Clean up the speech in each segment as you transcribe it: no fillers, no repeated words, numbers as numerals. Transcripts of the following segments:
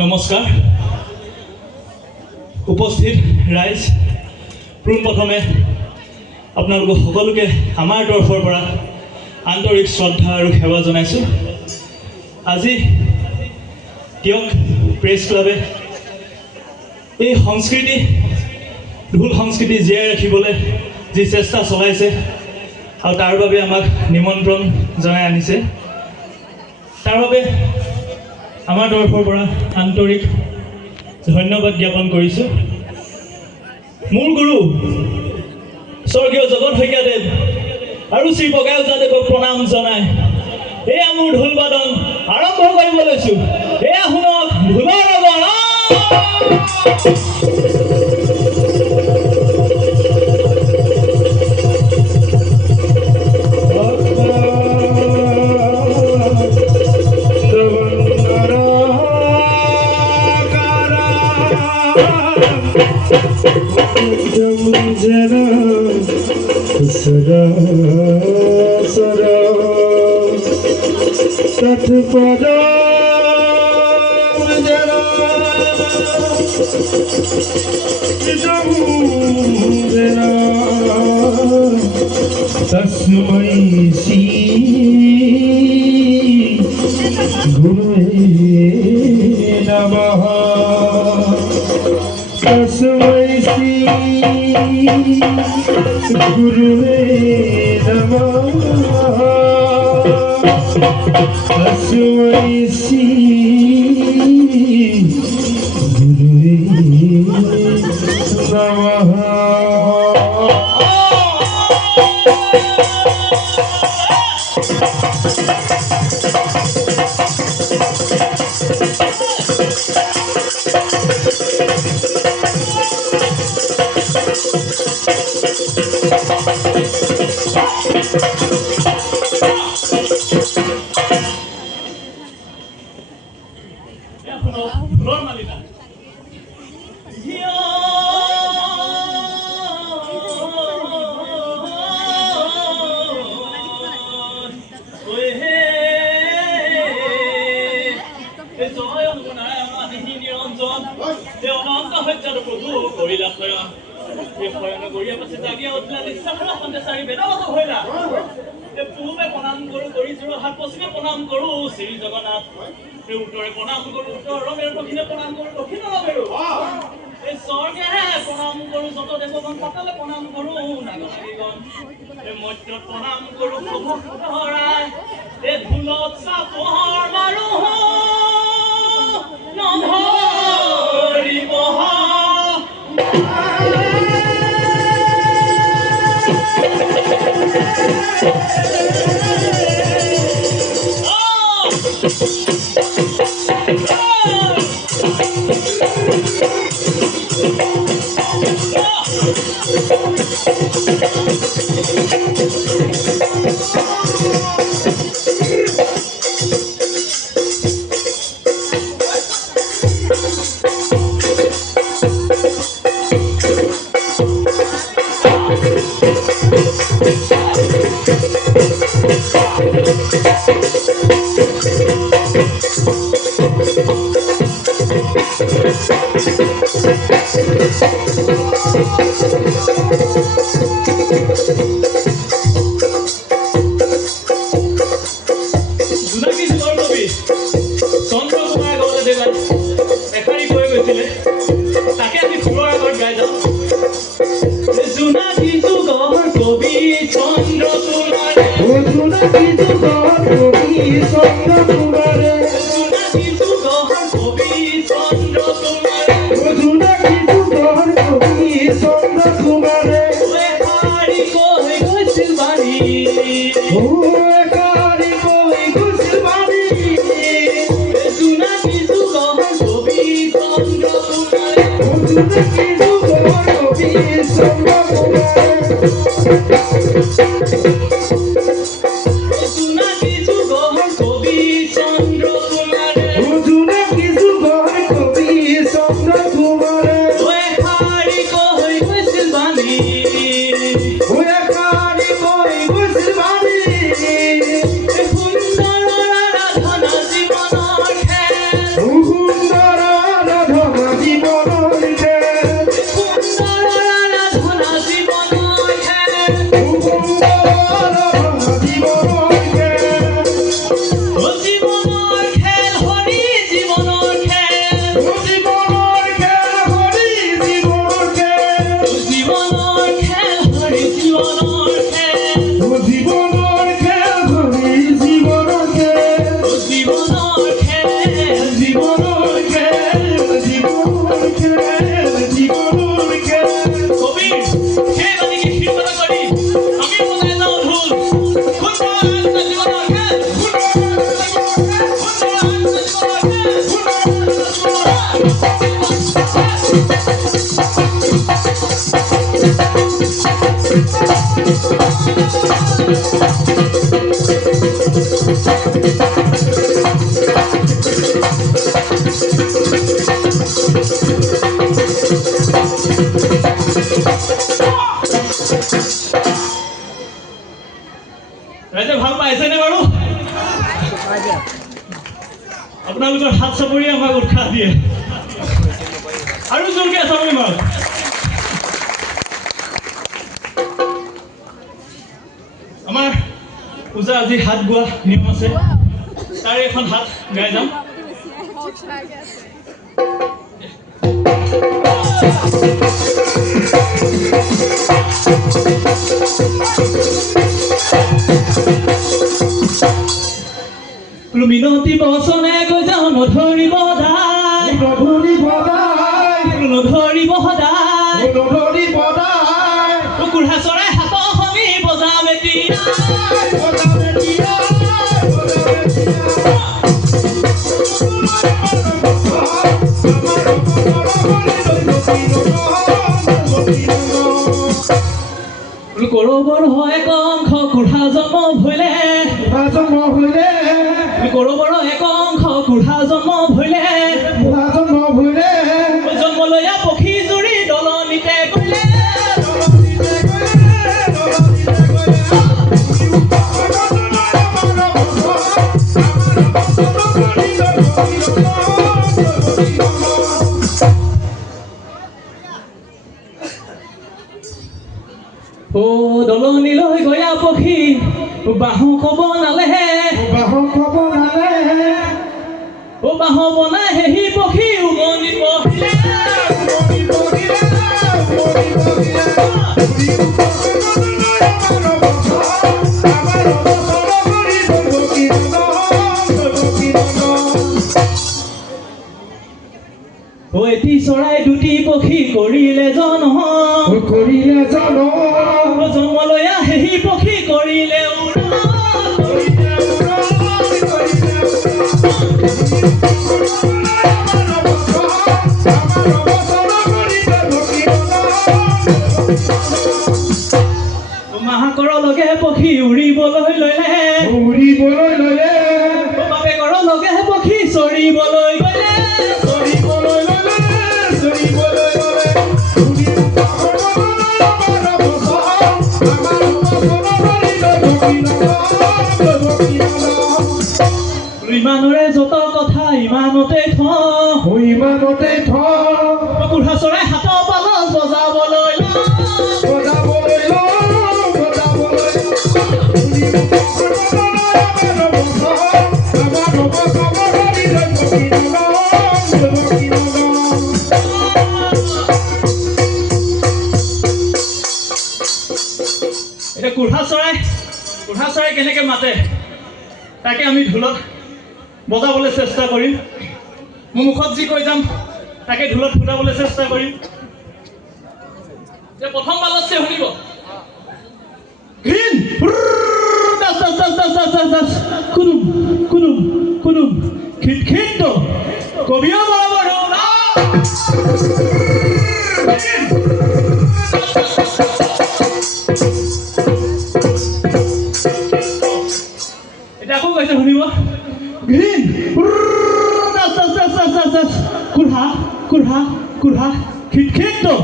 নমস্কাৰ উপস্থিত ৰাইজ পোনপ্ৰথমে আপোনালোক সকলোকে আমাৰ তৰফৰ পৰা আন্তৰিক শ্ৰদ্ধা আৰু সেৱা জনাইছোঁ। আজি তিয়ক প্ৰেছ ক্লাবে এই সংস্কৃতি ঢোল সংস্কৃতি জীয়াই ৰাখিবলৈ যি চেষ্টা চলাইছে আৰু তাৰ বাবে আমাক নিমন্ত্ৰণ জনাই আনিছে, তাৰ বাবে আমাৰ তৰফৰ পৰা আন্তৰিক ধন্যবাদ জ্ঞাপন কৰিছোঁ। মোৰ গুৰু স্বৰ্গীয় জগত শইকীয়াদেৱ আৰু শ্ৰী বগাই ওজাদেৱক প্ৰণাম জনাই এয়া মোৰ ঢোল বাদন আৰম্ভ কৰিব লৈছোঁ। এয়া শুনক ঢোলৰ নগৰ। तस्मै श्री गुरुवे नमः। तस्मै श्री गुरुवे नमः। तस्मै श्री गुरुवे नमः। শ্ৰী জগন্নাথ উত্তৰে প্ৰণাম কৰোঁ, উত্তৰ ৰমেৰ দক্ষিণে প্ৰণাম কৰোঁ, দক্ষিণ ৰমেৰো এই স্বৰ্গেৰে প্ৰণাম কৰোঁ, যত দেৱগণ পাতালে প্ৰণাম কৰোঁ, নাগনাগীগণ এই মধ্যত প্ৰণাম কৰোঁ, শোভৰাই এই ঢোলত চাপৰ মাৰোঁ নধৰিব। ৰাইজে ভাল পাইছেনে বাৰু? আপোনালোকৰ হাত চাপৰি আমাক উৎসাহ দিয়ে আৰু জোৰকে চাপৰি মাৰক। আমাৰ পূজা আজি হাত গোৱা নিয়ম আছে, তাৰে এখন হাত গাই যাম। মিনতি বচনে গৈ যাওঁ নধৰিব দাই, নধৰিব সদায়, কুকুৰা চৰাই হাত ভাঙি বজাম এতিয়া। কৰবৰ হয় কংস কুঢ়া জন্ম ভৈলে, কৰবৰ এক অংশ কুঢ়া জন্ম ভৈলে, জন্ম লৈয়া পক্ষী জুৰি দলনিতে গ'লে। ও দলনিলৈ গয়া পক্ষী বাহু কব নালেহে, ও বাহু বনাই হেহি পক্ষী উমনি বহিলে। ও এটি চৰাই দুটি পক্ষী কৰিলে জনম, জন্ম লৈয়া হেহি পক্ষী কৰিলে উৰণ। মাকৰ লগে পক্ষী উৰিবলৈ ললে, বাপেকৰ লগে পক্ষী চৰিবলৈ গলে। ইমানৰে যত কথা ইমানতে কুঢ়া চৰাই হাত পালচ বজাবলৈ এতিয়া কুঢ়া চৰাই কেনেকে মাতে তাকে আমি ঢোলত বজাবলৈ চেষ্টা কৰিম। মোৰ মুখত যি কৈ যাম তাকে ঢোলত ফুটাবলৈ চেষ্টা কৰিম। প্ৰথম বালচে শুনিব green কুনুম কুনুম কুনুম খিট খিট কবিও বৰাবৰ green. Kurha. Kit to.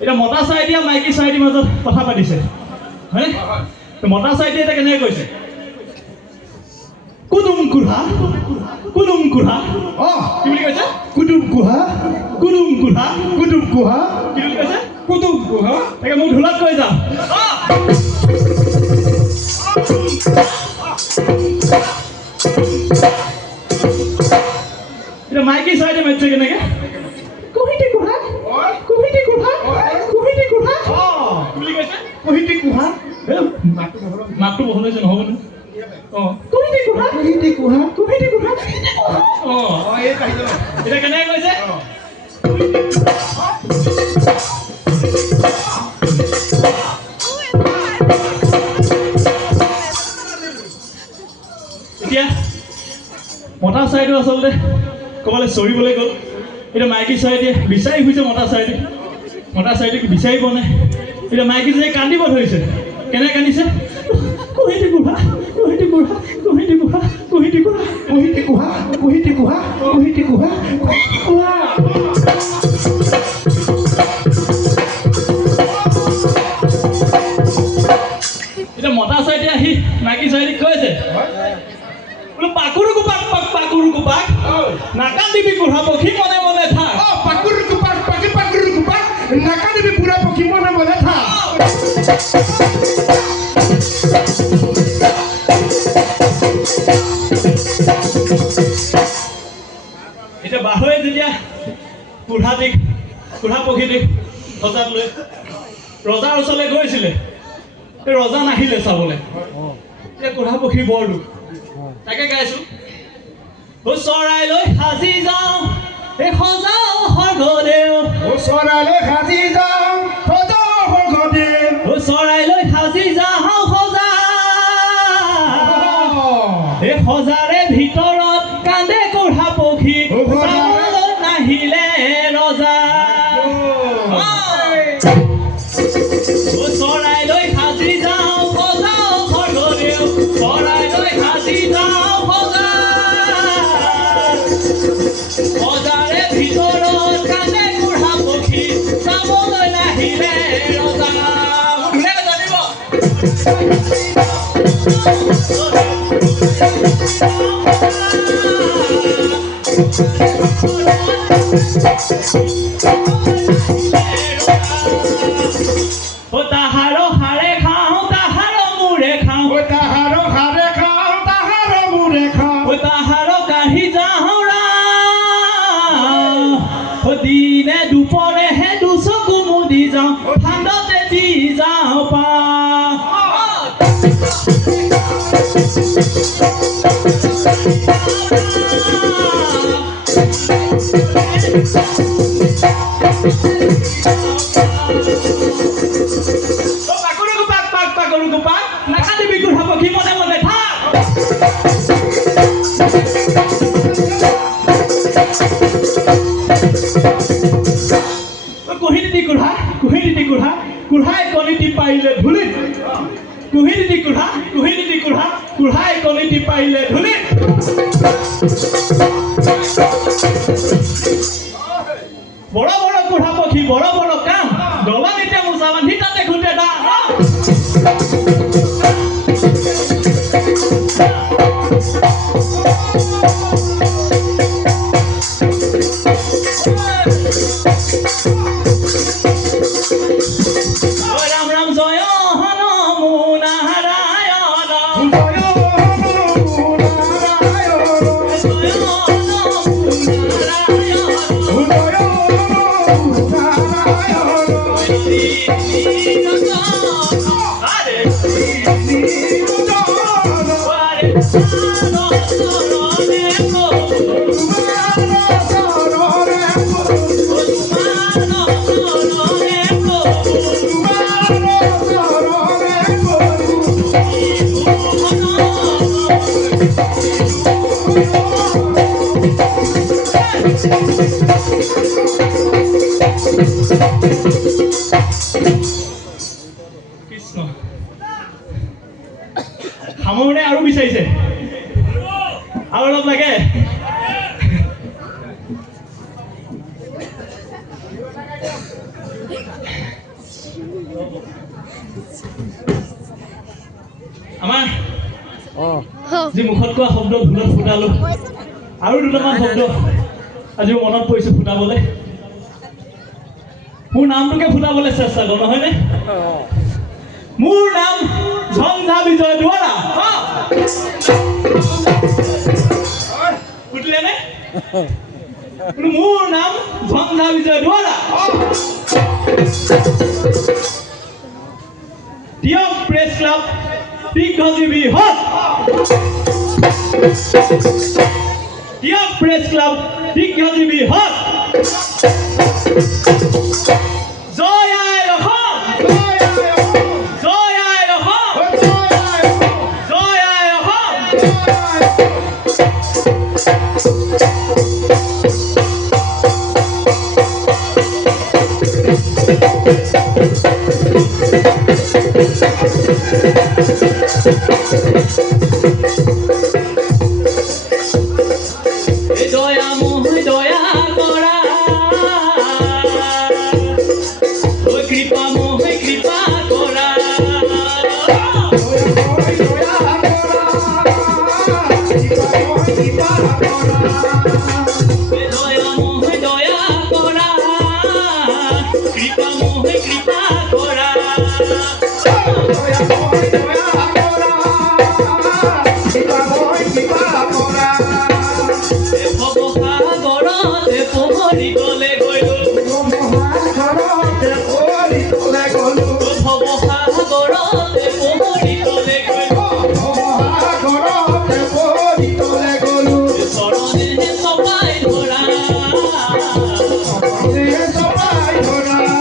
এটা মতা চাই দিয়া মাইকী চাই দি মাজত কথা পাতিছে হয়নে মতা চাই দিয়া এটা কেনেকৈ কৈছে কুদুম কুঢ়া কি বুলি কৈছে কুদুম কুঢ়া কি বুলি কৈছে কুদুম কুঢ়া তাকে মোক ঢোলত কৈ যাম এটা মাইকী চাই দিয়া মাতিছে কেনেকে কুহিটি কুঢ়া মাতটো বহল হৈছে নহ'ব নে এতিয়া কেনেকে কৈছে এতিয়া মতা চাইটো আচলতে ক'বলৈ চৰিবলৈ গ'ল এতিয়া মাইকী চাইডে বিচাৰি ফুৰিছে মতা চাইডে বিচাৰি পোৱা নাই এতিয়া মাইকী চাই কান্দিব ধৰিছে কেনে কান্দিছে এতিয়া মতা চাইডে আহি মাইকী চাইডে কৈছে বোলো পাকুৰু কুপাক নাকান্দিবি কুঢ়া পক্ষী মনে মনে থাক নাকানিবি পুৰা পক্ষী মনে মনে থাক এতিয়া বাহুৱে যেতিয়া কুঢ়া পক্ষী দিশ সজাত লৈ ৰজাৰ ওচৰলৈ গৈছিলে ৰজা নাহিলে চাবলৈ এতিয়া কুঢ়া পক্ষী বৰ দুখ তাকে গাইছো চৰাইলৈ সাজি যাওঁ সজাও স্বৰ্গদেউ চৰাইলৈ সাজি যাওঁ চৰাইলৈ সাজি যাওঁ সজা সজাৰে ভিতৰত কান্দে কুঢ়া পক্ষী চাবলৈ নাহিলে ৰজা চৰাইলৈ সাজি যাওঁ সজাও স্বৰ্গদেউ চৰাইলৈ সাজি যাওঁ সজা সজাৰে ভিতৰত কান্দে কুঢ়া পক্ষী চাবলৈ নাহিলে ৰজা জানিব তাহাৰ হাৰে খাওঁ তাহাৰ মূৰে খাওঁ তাহাৰ হাৰে খাওঁ তাহাৰ মূৰে খাওঁ তাহাৰ কাঢ়ি যাওঁ দিনে দুপৰেহে দুচকু মুদি যাওঁ ঠাণ্ডাতে দি যাওঁ পা নাকান্দিবি কুঢ়া পক্ষী মনে মনে থাক কুঢ়াই কণীটি পাৰিলে ধূলিত কুঢ়াই কণীটি পাৰিলে ধূলিত বড় বড় কুঢ়া পক্ষী বড় বড় কাম দলানিতে মোচা বান্ধি তাতে খুঁটে দাম রাম রাম জয় হনমু নারায়ণ Thank you. কৃষ্ণ সামৰণে আৰু বিচাৰিছে আৰু অলপ লাগে আমাৰ যি মুখত কোৱা শব্দ ভুলত ফুটালো আৰু দুটামান শব্দ আজি মনত পৰিছে ফুটাবলৈ মোৰ নামটোকে ফুটাবলৈ চেষ্টা কৰোঁ নহয়নে মোৰ নাম ঝঞ্ঝা বিজয় দুৱাৰা ফুটিলেনে মোৰ নাম ঝঞ্ঝা বিজয় দুৱাৰা দিয়ক প্ৰেছ ক্লাব দীৰ্ঘজীৱী হওক দিয়ক প্ৰেছ ক্লাব দীৰ্ঘজীৱী হওক জয় আই অসম জয় আই অসম জয় আই অসম দয়া মোহ দয়া কৰা কৃপা মোহ কৃপা কৰা দয়া মোহ দয়া কৰা কৃপা মোহ কৃপা কৰা ভৱসাগৰতে পহৰি গলে গলো ভৱসাগৰতে পহৰি গলে গলো চৰণে চপাই ধৰা চৰণে চপাই ধৰা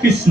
কৃষ্ণ